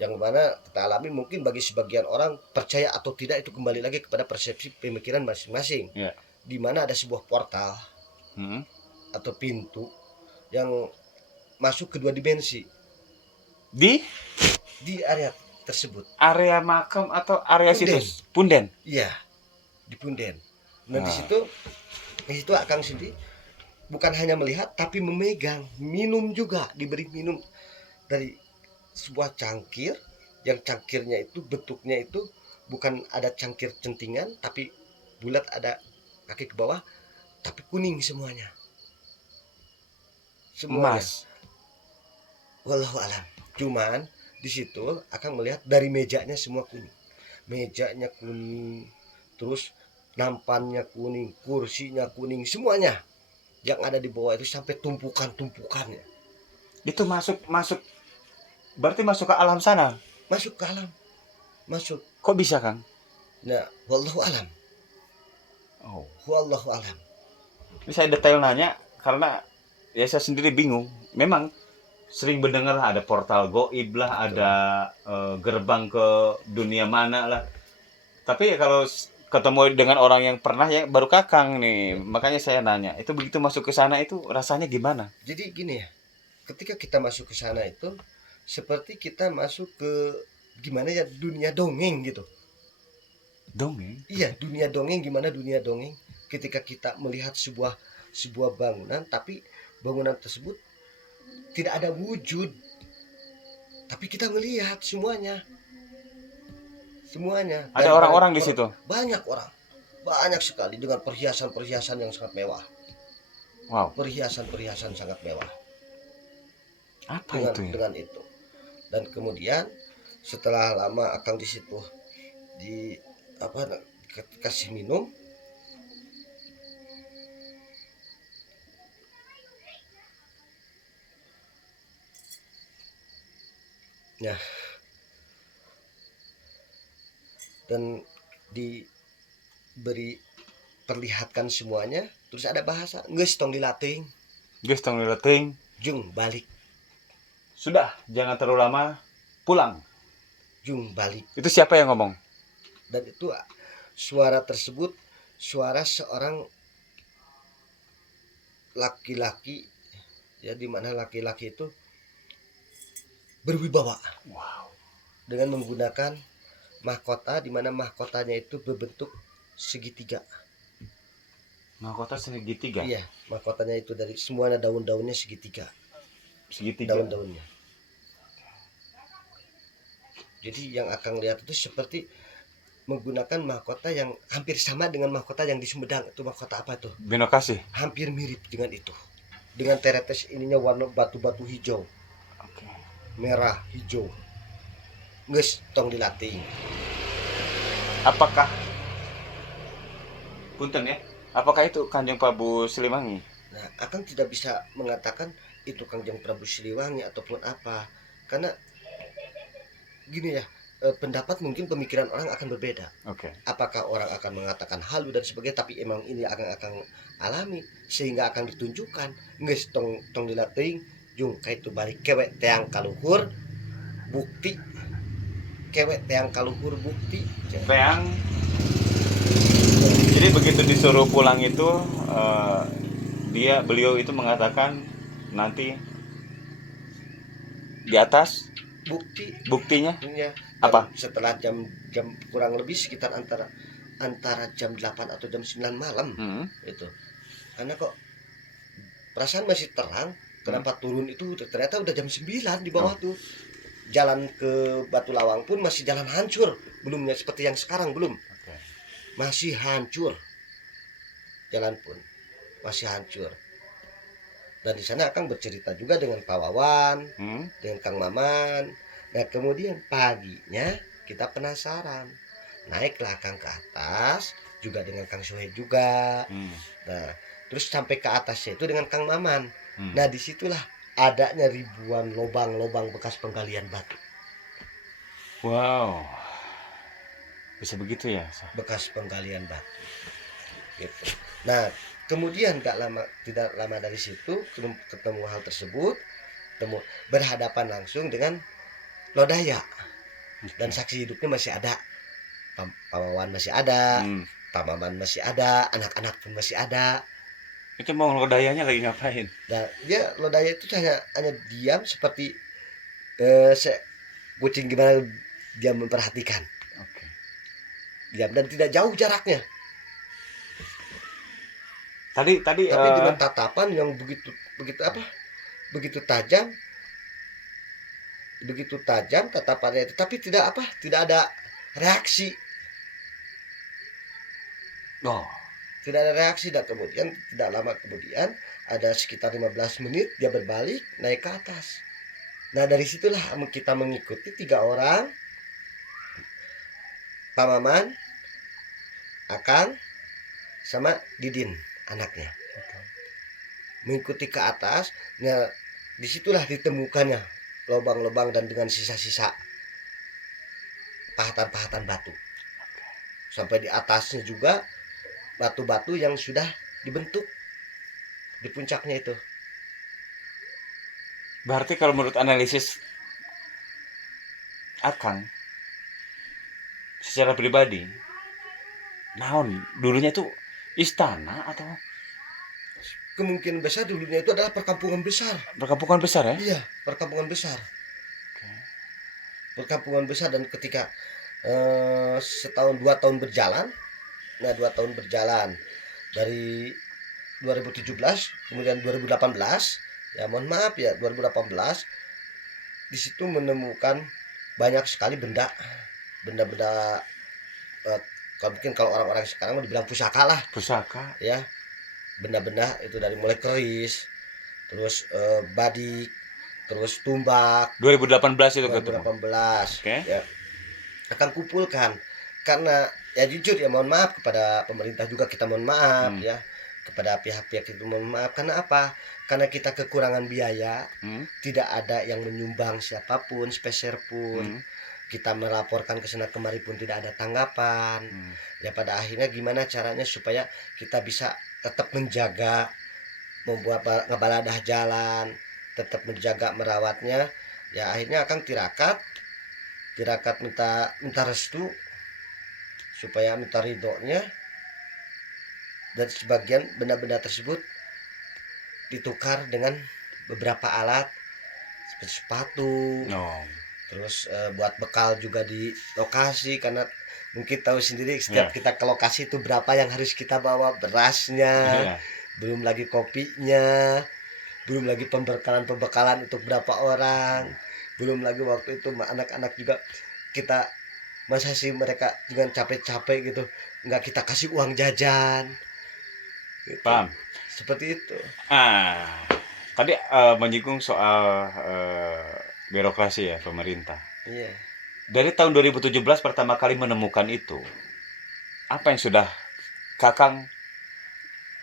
Yang mana kita alami mungkin bagi sebagian orang percaya atau tidak itu kembali lagi kepada persepsi pemikiran masing-masing. Yeah. Di mana ada sebuah portal atau pintu yang masuk ke 2 dimensi di area tersebut. Area makam atau area situs? Punden. Iya, di Punden. Nah, di situ Akang sendiri bukan hanya melihat tapi memegang, minum juga, diberi minum dari sebuah cangkir, yang cangkirnya itu bentuknya itu bukan ada cangkir centingan tapi bulat, ada kaki ke bawah tapi kuning semuanya. Emas. Wallahu alam. Cuman di situ Akang melihat dari mejanya semua kuning. Mejanya kuning, terus nampannya kuning, kursinya kuning, semuanya. Yang ada di bawah itu sampai tumpukan-tumpukannya. Itu masuk berarti masuk ke alam sana. Masuk ke alam. Masuk. Kok bisa, Kang? Nah, wallahu alam. Oh. Wallahu alam. Ini saya detail nanya karena ya saya sendiri bingung. Memang sering mendengar ada portal goib lah, ada gerbang ke dunia mana lah. Tapi ya kalau ketemu dengan orang yang pernah ya baru Kakang nih, makanya saya nanya. Itu begitu masuk ke sana itu rasanya gimana? Jadi gini ya, ketika kita masuk ke sana itu seperti kita masuk ke gimana ya, dunia dongeng gitu. Dongeng? Iya, dunia dongeng. Gimana dunia dongeng? Ketika kita melihat sebuah bangunan, tapi bangunan tersebut tidak ada wujud, tapi kita melihat semuanya. Ada orang-orang di situ. Banyak orang, banyak sekali dengan perhiasan-perhiasan yang sangat mewah. Wow. Perhiasan-perhiasan sangat mewah. Apa itu ya? Dengan itu. Dan kemudian setelah lama Akang di situ kasih minum, ya, dan diberi perlihatkan semuanya, terus ada bahasa geus tong dilatih, jung balik, sudah jangan terlalu lama, pulang. jung balik. Itu siapa yang ngomong? Dan itu suara tersebut suara seorang laki-laki, ya, di mana laki-laki itu berwibawa. Wow. Dengan menggunakan mahkota, di mana mahkotanya itu berbentuk segitiga. Mahkota segitiga? Iya, mahkotanya itu dari semuanya daun-daunnya segitiga. Daun-daunnya. Jadi yang Akang lihat itu seperti menggunakan mahkota yang hampir sama dengan mahkota yang di Sumedang. Itu mahkota apa tuh? Binokasi. Hampir mirip dengan itu. Dengan teretes ininya warna batu-batu hijau. Oke. Merah, hijau. Geus tong dilatih. Apakah Punten ya? Apakah itu Kanjeng Prabu Siliwangi? Nah, Akang tidak bisa mengatakan itu Kangjeng Prabu Siliwangi ataupun apa, karena gini ya, pendapat mungkin pemikiran orang akan berbeda. Oke. Apakah orang akan mengatakan halu dan sebagainya, tapi emang ini akan alami sehingga akan ditunjukkan geus tong tong dilihat teuing jung kaitu balik kewek teang kaluhur bukti, kewek teang kaluhur bukti. Teang. Jadi begitu disuruh pulang itu beliau itu mengatakan nanti di atas Buktinya buktinya dan apa? setelah jam jam kurang lebih sekitar antara jam 8 atau jam 9 malam itu. Karena kok perasaan masih terang, kenapa turun itu ternyata udah jam 9 di bawah tuh. Jalan ke Batu Lawang pun masih jalan hancur, belumnya seperti yang sekarang belum. Okay. Masih hancur. Jalan pun masih hancur. Dan di sana Akang bercerita juga dengan Pak Wawan, dengan Kang Maman. Nah kemudian paginya kita penasaran, naiklah Akang ke atas juga dengan Kang Sohe juga. Nah terus sampai ke atasnya itu dengan Kang Maman. Nah disitulah adanya ribuan lobang-lobang bekas penggalian batu. Wow, bisa begitu ya? Bekas penggalian batu. Gitu. Nah kemudian tidak lama dari situ ketemu hal tersebut, berhadapan langsung dengan Lodaya. Dan saksi hidupnya masih ada, Pak Wawan masih ada, Pak Maman masih ada, anak-anak pun masih ada. Itu mau Lodayanya lagi ngapain? Nah dia Lodaya itu hanya diam seperti kucing gimana dia memperhatikan. Okay. Diam dan tidak jauh jaraknya. Tapi dengan tatapan yang begitu tajam tatapannya itu, tapi tidak ada reaksi. Tidak ada reaksi. Dan kemudian tidak lama kemudian ada sekitar 15 menit dia berbalik naik ke atas. Nah dari situlah kita mengikuti 3 orang, Pak Maman, Akang, sama Didin anaknya. Mengikuti ke atas. Nah disitulah ditemukannya lubang-lubang dan dengan sisa-sisa pahatan-pahatan batu. Sampai di atasnya juga batu-batu yang sudah dibentuk di puncaknya itu. Berarti kalau menurut analisis Akang secara pribadi, naon dulunya itu istana atau kemungkinan besar dulunya itu adalah perkampungan besar. Perkampungan besar ya? Iya, perkampungan besar. Perkampungan besar. Dan ketika setahun 2 tahun berjalan, nah 2 tahun berjalan dari 2017 kemudian 2018, ya mohon maaf ya 2018, di situ menemukan banyak sekali benda kalau orang-orang sekarang dibilang pusaka lah. Pusaka ya, benda-benda itu dari mulai keris, terus badik, terus tumbak. 2018 itu 2018 okay. Ya akan kumpulkan, karena ya jujur ya mohon maaf kepada pemerintah juga kita mohon maaf ya, kepada pihak-pihak itu mohon maaf. Karena apa? Karena kita kekurangan biaya, tidak ada yang menyumbang siapapun speser pun. Kita melaporkan ke sana kemari pun tidak ada tanggapan. Ya pada akhirnya gimana caranya supaya kita bisa tetap menjaga, membuat ngebaladah jalan, tetap menjaga merawatnya. Ya akhirnya Akang tirakat minta restu supaya minta ridhonya, dan sebagian benda-benda tersebut ditukar dengan beberapa alat seperti sepatu. Terus buat bekal juga di lokasi, karena mungkin tahu sendiri setiap kita ke lokasi itu berapa yang harus kita bawa, berasnya, belum lagi kopinya, belum lagi pembekalan untuk berapa orang, belum lagi waktu itu anak-anak juga kita masa sih mereka dengan capek-capek gitu nggak kita kasih uang jajan gitu. Paham? Seperti itu. Tadi menyinggung soal birokrasi ya pemerintah. Iya. Dari tahun 2017 pertama kali menemukan itu, apa yang sudah Kakang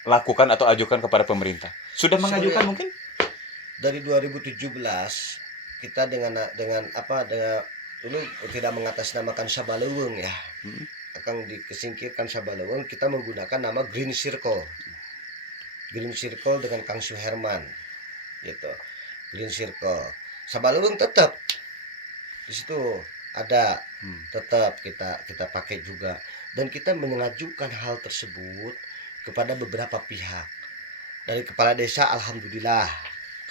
lakukan atau ajukan kepada pemerintah? Sudah mengajukan mungkin? Dari 2017 kita dengan apa, dengan dulu tidak mengatasnamakan Sabaleweng ya. Akan dikesingkirkan Sabaleweng, kita menggunakan nama Green Circle. Green Circle dengan Kang Suherman gitu. Green Circle. Sabaleweng tetap di situ ada, tetap kita pakai juga, dan kita mengajukan hal tersebut kepada beberapa pihak. Dari kepala desa, alhamdulillah,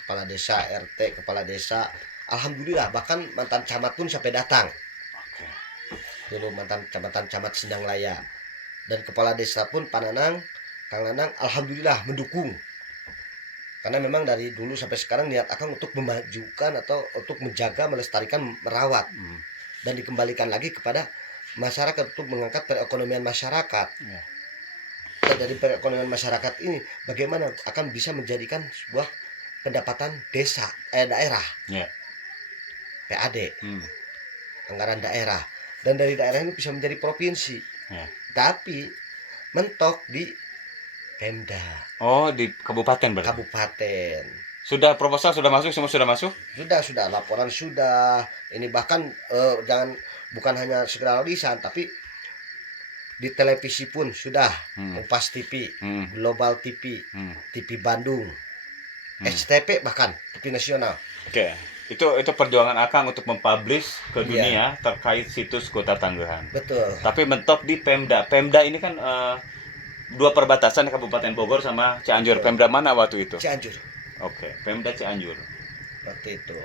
kepala desa, RT, kepala desa, alhamdulillah, bahkan mantan camat pun sampai datang. Dulu mantan camat Sendang Laya, dan kepala desa pun Pananang, Kang Nanang, alhamdulillah mendukung. Karena memang dari dulu sampai sekarang niat akan untuk memajukan atau untuk menjaga, melestarikan, merawat, dan dikembalikan lagi kepada masyarakat untuk mengangkat perekonomian masyarakat. Dan dari perekonomian masyarakat ini bagaimana akan bisa menjadikan sebuah pendapatan desa, daerah, PAD, anggaran daerah, dan dari daerah ini bisa menjadi provinsi. Tapi mentok di Pemda. Oh, di kabupaten berarti? Kabupaten. Sudah proposal sudah masuk, semua sudah masuk? Sudah, laporan sudah. Ini bahkan bukan hanya sekedar lisan, tapi di televisi pun sudah. Kompas TV, Global TV, TV Bandung, STP, bahkan TV nasional. Oke. Itu perjuangan Akang untuk mempublish ke dunia terkait situs Kota Tangguhan. Betul. Tapi mentok di Pemda. Pemda ini kan dua perbatasan Kabupaten Bogor sama Cianjur. Betul. Pemda mana waktu itu? Cianjur. Oke, Pemda Cianjur. Waktu itu.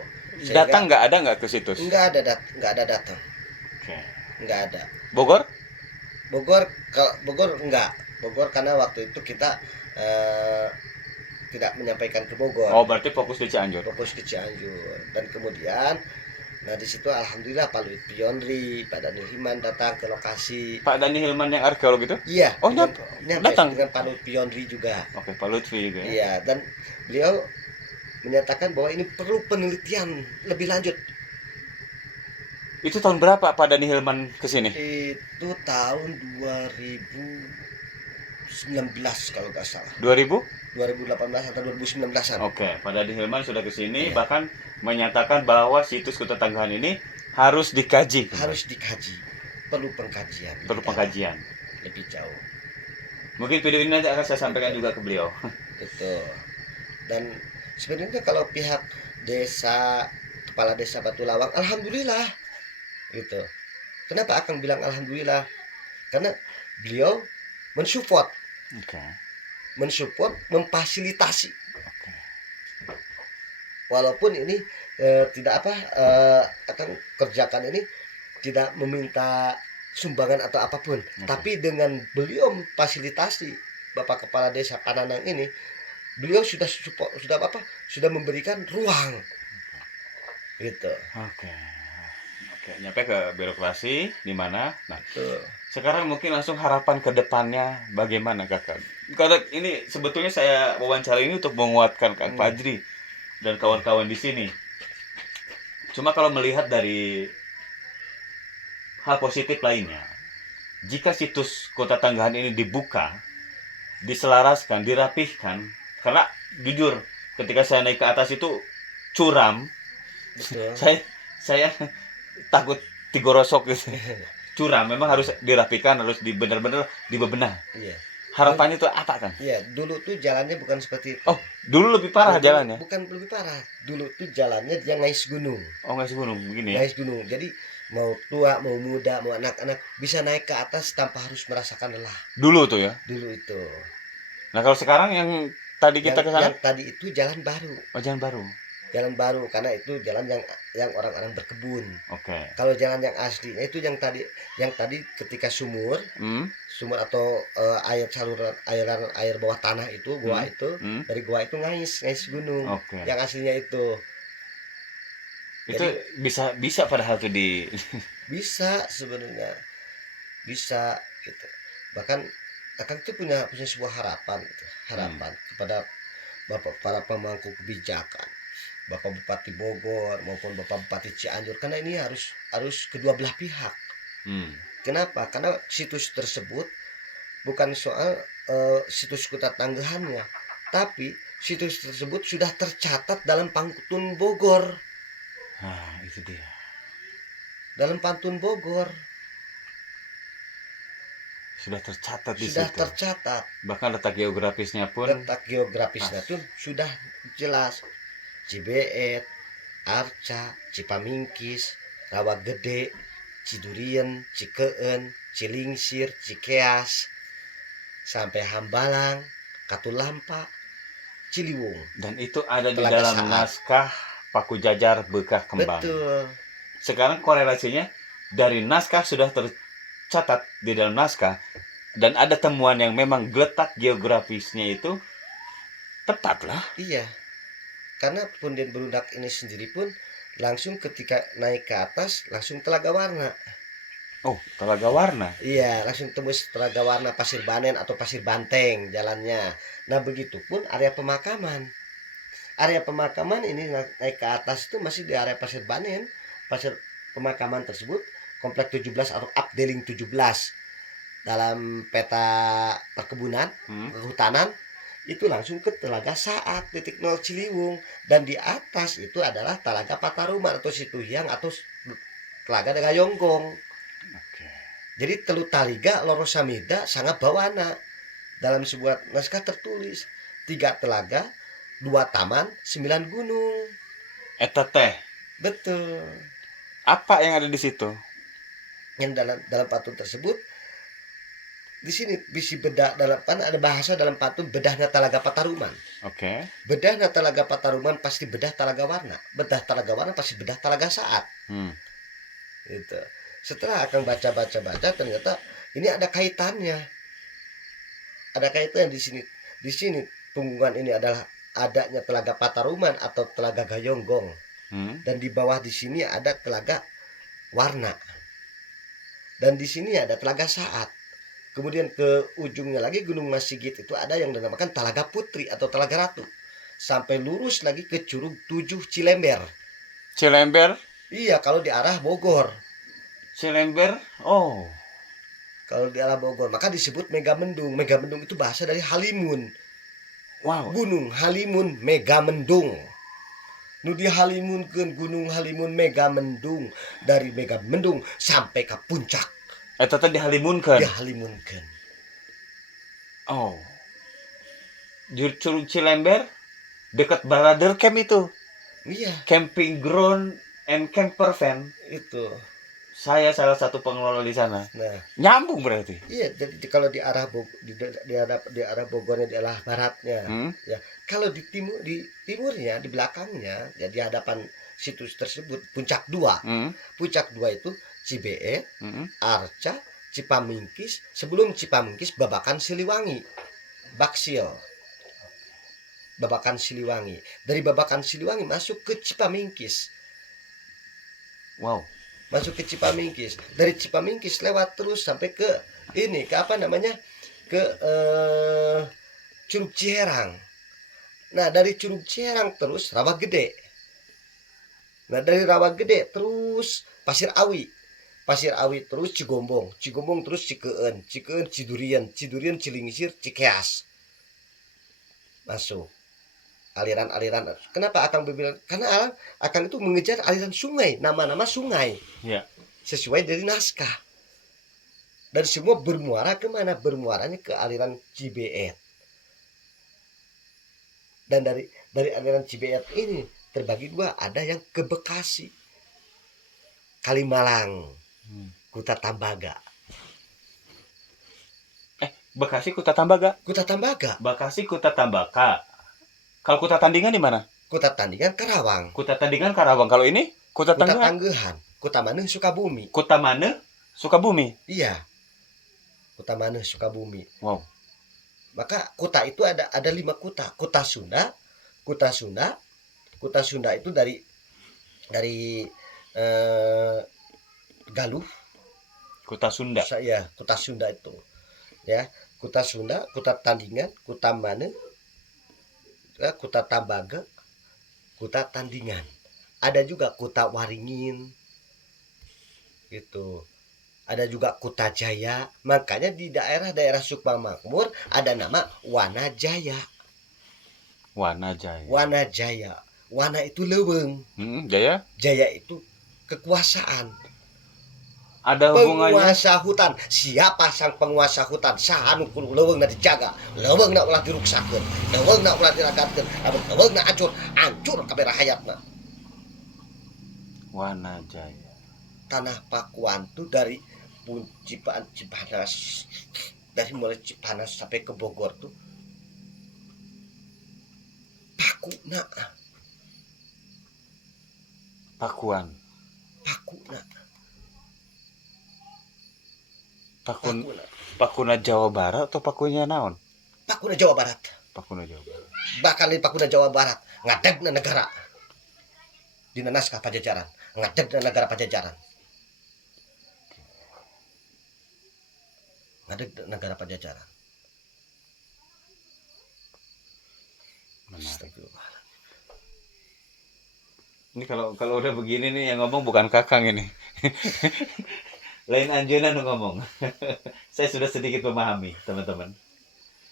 Datang nggak ke situs? Nggak ada datang. Oke. Nggak ada. Bogor? Bogor enggak. Bogor karena waktu itu kita tidak menyampaikan ke Bogor. Oh, berarti fokus di Cianjur. Fokus ke Cianjur. Dan kemudian, nah di situ alhamdulillah Pak Luit Pionri, Pak Dani Hilman datang ke lokasi. Pak Dani Hilman yang arkeolog itu? Iya. Oh, datang dengan Pak Luit Pionri juga. Oke, Pak Lutfi juga. Iya, dan beliau menyatakan bahwa ini perlu penelitian lebih lanjut. Itu tahun berapa Pak Dani Hilman ke sini? Itu tahun 2019 kalau nggak salah. 2018 atau 2019-an. Oke, Pak Dani Hilman sudah ke sini, bahkan menyatakan bahwa situs Kota Tangguhan ini harus dikaji. Harus dikaji. Perlu pengkajian. Lebih jauh. Mungkin video ini nanti akan saya sampaikan juga ke beliau. Betul. Dan sebenarnya kalau pihak desa, kepala desa Batu Lawang, alhamdulillah. Gitu. Kenapa akan bilang alhamdulillah? Karena beliau mensupport. Mensupport, memfasilitasi. Walaupun ini tidak akan kerjakan ini tidak meminta sumbangan atau apapun, tapi dengan beliau memfasilitasi Bapak Kepala Desa Pananang ini, beliau sudah support, sudah memberikan ruang. Gitu. Oke, nyampe ke birokrasi di mana? Nah, sekarang mungkin langsung harapan ke depannya bagaimana Kakak? Karena ini sebetulnya saya wawancara ini untuk menguatkan Kang Fajri dan kawan-kawan di sini. Cuma kalau melihat dari hal positif lainnya, jika situs Kota Tangguhan ini dibuka, diselaraskan, dirapihkan, karena jujur ketika saya naik ke atas itu curam. Betul. saya takut digorosok gitu. Curam, memang harus dirapikan, harus benar-benar dibebenah. Iya. Harapannya itu apa kan? Iya, dulu tuh jalannya bukan seperti itu. Oh, dulu lebih parah jalannya? Bukan lebih parah. Dulu tuh jalannya dia ngais gunung. Oh, ngais gunung begini ya? Ngais gunung. Jadi mau tua, mau muda, mau anak-anak bisa naik ke atas tanpa harus merasakan lelah. Dulu tuh ya? Dulu itu. Nah, kalau sekarang yang tadi kita ke sana? Yang tadi itu jalan baru. Oh, jalan baru. Jalan baru karena itu jalan yang orang-orang berkebun. Oke. Kalau jalan yang aslinya itu yang tadi ketika sumur atau aliran air bawah tanah itu gua itu dari gua itu ngais gunung. Yang aslinya itu. Itu jadi, bisa padahal tuh di bisa sebenarnya. Bisa gitu. Bahkan akan tuh punya sebuah harapan gitu. Kepada Bapak para pemangku kebijakan. Bapak Bupati Bogor maupun Bapak Bupati Cianjur, karena ini harus kedua belah pihak. Kenapa? Karena situs tersebut bukan soal situs Kuta Tanggehannya, tapi situs tersebut sudah tercatat dalam Pantun Bogor. Nah, itu dia. Dalam Pantun Bogor Sudah tercatat di sudah situ. tercatat. Bahkan letak geografisnya pun Letak geografisnya tuh sudah jelas. Cibeet, Arca, Cipamingkis, Rawa Gede, Cidurian, Cikeun, Cilingsir, Cikeas, sampai Hambalang, Katulampa, Ciliwung. dan itu ada di Telaga dalam Saat. naskah Paku Jajar Bekah Kembang. Betul. Sekarang korelasinya dari naskah sudah tercatat di dalam naskah dan ada temuan yang memang letak geografisnya itu tepat lah. Iya. Karena Punden Berudak ini sendiri pun langsung ketika naik ke atas langsung Telaga Warna. Oh, Telaga Warna. Iya, langsung tembus Telaga Warna Pasir Banen atau Pasir Banteng jalannya. Nah, begitupun area pemakaman. Area pemakaman ini naik ke atas itu masih di area Pasir Banen. Pasir pemakaman tersebut Komplek 17 atau Updeling 17 dalam peta perkebunan, kehutanan itu langsung ke Telaga Saat titik 0 Ciliwung, dan di atas itu adalah Telaga Pataruman atau Situhiang atau Telaga Dagayonggong. Oke. Jadi telu taliga loro samida sangat bawana. Dalam sebuah naskah tertulis 3 telaga, 2 taman, 9 gunung. Eta teh. Betul. Apa yang ada di situ? Yang dalam pantun tersebut di sini bisi bedah dalam kan ada bahasa dalam pantun bedahnya Telaga Pataruman. Oke. Bedahnya Telaga Pataruman pasti bedah Telaga Warna. Bedah Telaga Warna pasti bedah Telaga Saat. Gitu. Setelah akan baca ternyata ini ada kaitannya. Ada kaitannya di sini. Di sini tunggungan ini adalah adanya Telaga Pataruman atau Telaga Gayonggong. Dan di bawah di sini ada Telaga Warna. Dan di sini ada Telaga Saat. Kemudian ke ujungnya lagi Gunung Mas Sigit itu ada yang dinamakan Telaga Putri atau Telaga Ratu. Sampai lurus lagi ke Curug 7 Cilember. Cilember? Iya, kalau di arah Bogor. Cilember? Oh. Kalau di arah Bogor, maka disebut Megamendung. Megamendung itu bahasa dari Halimun. Wow. Gunung Halimun Megamendung. Nu di Halimunkeun Gunung Halimun Megamendung, dari Megamendung sampai ke puncak. Eta teh dihalimunkeun. Dihalimunkeun. Oh. Di Curug Cilember dekat Brother Camp itu. Iya, Camping ground and camper van. itu. Saya salah satu pengelola di sana. Nah, Nyambung berarti. iya, jadi kalau di arah di arah Bogornya, di arah baratnya, ya. Kalau di timurnya, di belakangnya, ya di hadapan situs tersebut Puncak 2. Puncak 2 itu Cibeet, Arca, Cipamingkis, sebelum Cipamingkis Babakan Siliwangi. Baksil. Babakan Siliwangi. Dari Babakan Siliwangi masuk ke Cipamingkis. Wow. Masuk ke Cipamingkis. Dari Cipamingkis lewat terus sampai ke ini, ke apa namanya? Ke Curug Ciherang. Nah, dari Curug Ciherang terus Rawa Gede. Nah, dari Rawa Gede terus Pasir Awi. Pasir Awi terus Cigombong. Cigombong terus Cikeun. Cikeun Cidurian. Cidurian Cilingsir, Cikeas. Masuk. Aliran-aliran. Kenapa Akang bilang? Karena Akang itu mengejar aliran sungai, nama-nama sungai. Ya. Sesuai dari naskah. Dan semua bermuara kemana? Bermuaranya ke aliran Cibeet. Dan dari aliran Cibeet ini terbagi dua. Ada yang ke Bekasi, Kalimalang, Kuta Tambaga. Bekasi Kuta Tambaga. Kuta Tambaga. Bekasi Kuta Tambaga. Kalau Kuta Tandingan di mana? Kuta Tandingan Karawang. Kuta Tandingan Karawang. Kalau ini Kuta Tanggehan. Tanggehan. Kuta Maneh Sukabumi. Kuta mana? Sukabumi. Iya. Kuta Maneh Sukabumi. Wow. Maka kuta itu ada 5 kuta. Kuta Sunda. Kuta Sunda itu dari Galuh. Kuta Sunda. Ya, Kuta Sunda itu. Ya, Kuta Sunda, Kuta Tandingan, Kuta Maneh, Kuta Tambaga, Kuta Tandingan. Ada juga Kuta Waringin. Gitu. ada juga Kutajaya. Makanya di daerah-daerah Sukma Makmur ada nama Wanajaya. Wanajaya. Wanajaya. Wana itu leuweung, Jaya? jaya itu kekuasaan. Ada hubungannya? Penguasa hutan. Siapa sang penguasa hutan? Sahanu kudu leuweungna dijaga, leuweungna ulah diruksakeun, leuweungna ulah diragakeun, lamun leuweungna hancur kabeh rahayatna. Wanajaya. Tanah Pakuan tuh dari Cipanas, dari mulai Cipanas sampai ke Bogor tuh Pakuna, Pakuan. Pakuna, Pakun Pakuna, Pakuna Jawa Barat atau Pakunya naon? Pakuna Jawa Barat. Pakuna Jawa Barat. Bahkan di Pakuna Jawa Barat ngadegna negara dina naskah Pajajaran, ngadegna negara Pajajaran. Ngadegna negara Pajajaran. Menarik. Ini kalau udah begini nih yang ngomong bukan Kakang ini. Lain anjeunna nu ngomong. Saya sudah sedikit memahami, teman-teman.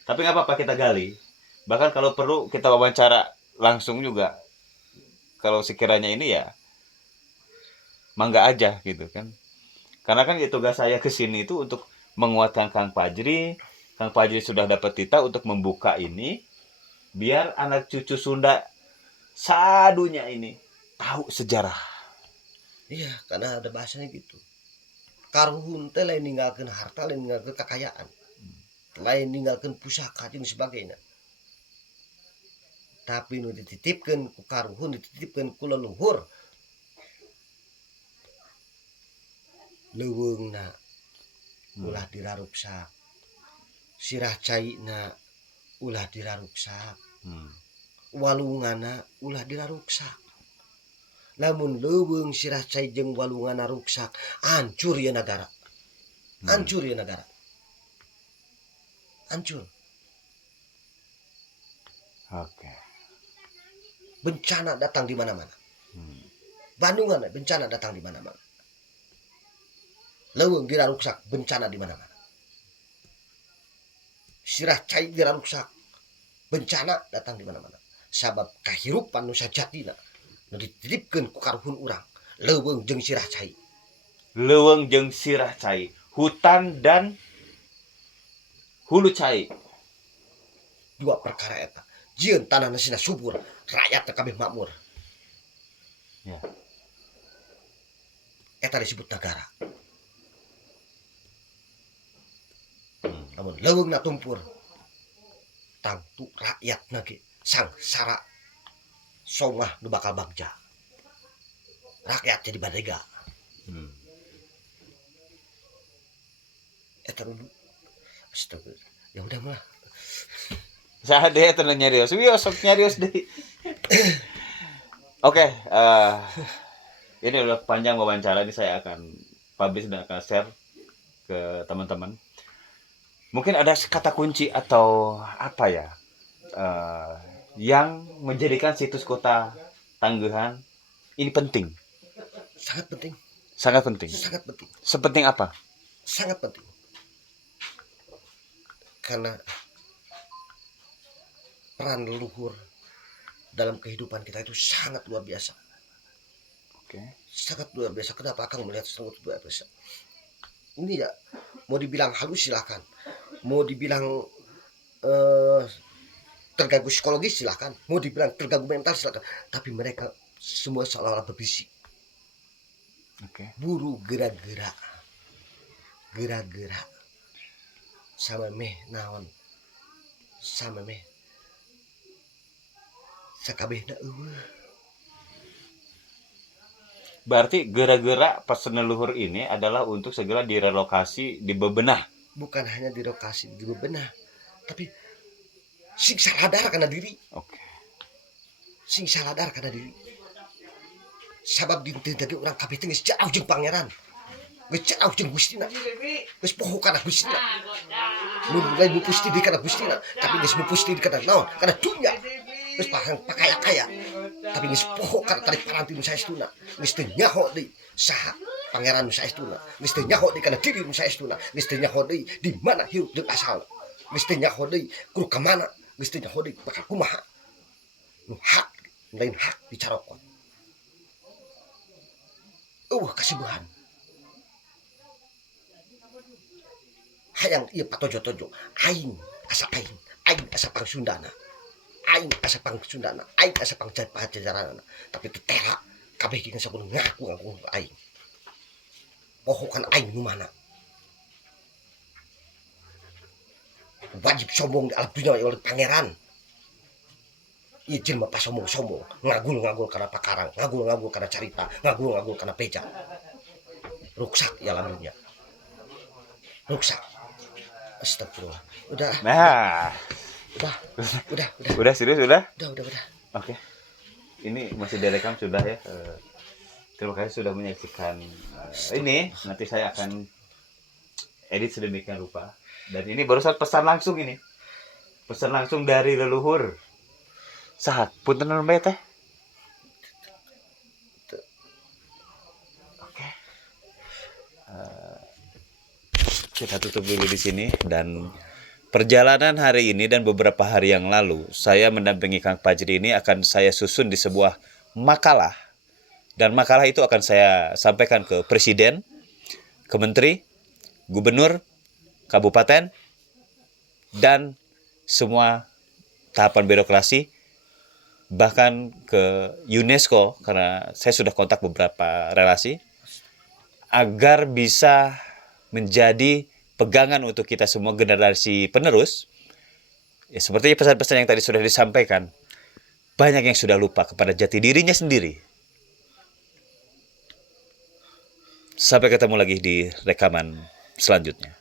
Tapi nggak apa-apa, kita gali. Bahkan kalau perlu kita wawancara langsung juga. Kalau sekiranya ini ya mangga aja gitu kan. Karena kan ya tugas saya ke sini itu untuk menguatkan Kang Fajri. Kang Fajri sudah dapat titah untuk membuka ini biar anak cucu Sunda sadunya ini tahu sejarah. Iya, karena ada bahasanya gitu. Karuhun teh lain ninggalkeun harta, lain ninggalkeun kekayaan. Lain ninggalkeun pusaka jeung sebagainya. Tapi nu dititipkeun ku karuhun, dititipkeun ku leluhur. Leuweungna ulah diraruksak. Sirah caina ulah diraruksak. Walungana ulah diraruksak. Lamun leuweung sirah cai jeung walungana ruksak, hancur ya negara. Hancur ya negara. Hancur. Oke. Bencana datang di mana-mana. Bandungan bencana datang di mana-mana. Leuweung diraruksak, bencana di mana-mana. Sirah cai diraruksak, bencana datang di mana-mana. Sabab kahirupan nu sajatina nu dititipkeun ku karuhun urang, leuweung jeung sirah cai. Leuweung jeung sirah cai, hutan dan hulu cai. Dua perkara eta. Jieun tanahna sina subur, rakyatna kabeh makmur. Ya. Eta disebut negara. Namun leuweungna tumpur, tangtu rakyatna ge sangsara somah nu bakal bagja. Rakyat jadi badega. Eta dulu. Astaga. Ya udah mah. Sade eta nu nyarios. Wios sok nyarios deui. Oke, ini udah panjang wawancara, ini saya akan publish dan akan share ke teman-teman. Mungkin ada kata kunci atau apa ya yang menjadikan situs kota Tangguhan ini penting. Sangat penting. Sangat penting. Sangat penting. Sepenting apa? Sangat penting. Karena peran leluhur dalam kehidupan kita itu sangat luar biasa. Oke. Sangat luar biasa. Kenapa Akang melihat sangat luar biasa? Ini ya, mau dibilang halus silakan. Mau dibilang terganggu psikologis silakan. Mau dibilang terganggu mental silakan. Tapi mereka semua seolah-olah berbisik. Oke. Buru gerak-gerak. Gerak-gerak. Sama meh naon. Sama meh. Sakabehna eueuh. Berarti gerak-gerak pas leluhur ini adalah untuk segera direlokasi, dibebenah. Bukan hanya direlokasi, dibebenah, tapi sing saladar kana diri. Oke. Sing saladar kana diri. Sabab dinten tadi urang kabeh teh geus jauh jeung pangeran. Geus jauh jeung Gustina. Geus poho kana Gustina. Mun lain mupusti di kana Gustina, tapi geus mupusti di kana naon? Kana dunya. Geus pakaya-kaya. Tapi geus poho kana tadi paranti nu saestuna. Geus teu nyaho deui saha pangeran saestuna geus teu nyaho di kana diri saestuna geus teu nyaho deui di mana hirup jeung asalna geus teu nyaho deui kudu ka mana geus teu nyaho deui bakal kumaha nu hak lain hak dicarokot kasibuhan hayang ieu patojo-tojo aing asa pangsundana aing asa pangjajaranana tapi teu tera kabeh geus sakudu ngaku aing pohokan aing nu mana wajib sombong di alam dunia oleh pangeran izin mah sombong ngagul karena pakarang ngagul karena carita ngagul karena peja ruksak di alam dunia ruksak astagfirullah udah serius udah udah oke. Ini masih direkam sudah ya. Terima kasih sudah menyaksikan ini. Nanti saya akan edit sedemikian rupa. Dan ini barusan pesan langsung ini. Pesan langsung dari leluhur. Sahat, punten nun bae teh. Oke. Kita tutup dulu di sini dan perjalanan hari ini dan beberapa hari yang lalu saya mendampingi Kang Fajri ini akan saya susun di sebuah makalah. Dan makalah itu akan saya sampaikan ke presiden, ke menteri, gubernur, kabupaten, dan semua tahapan birokrasi, bahkan ke UNESCO, karena saya sudah kontak beberapa relasi, agar bisa menjadi pegangan untuk kita semua generasi penerus. Ya, seperti pesan-pesan yang tadi sudah disampaikan, banyak yang sudah lupa kepada jati dirinya sendiri. Sampai ketemu lagi di rekaman selanjutnya.